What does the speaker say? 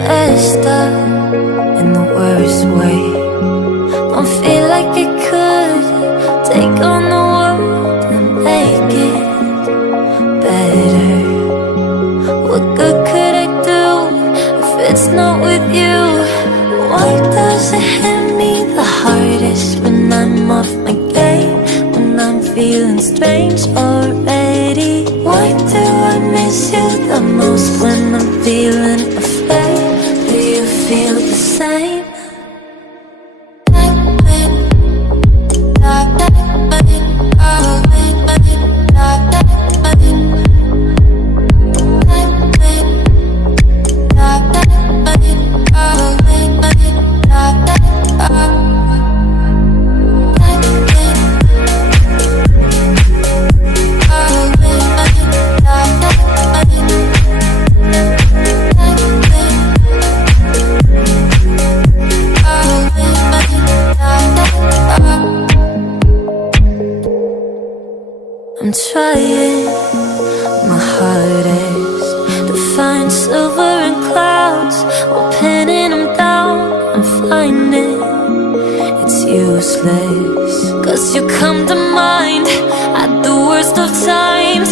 messed up in the worst way. Don't feel like I could take on the world and make it better. What good could I do if it's not with you? Why does it hit me the hardest when I'm off my game? When I'm feeling strange already? Why do I miss you the most when I'm feeling afraid? Do you feel the same? I'm trying my hardest to find silver in clouds, while pinning them down I'm finding it's useless. 'Cause you come to mind at the worst of times.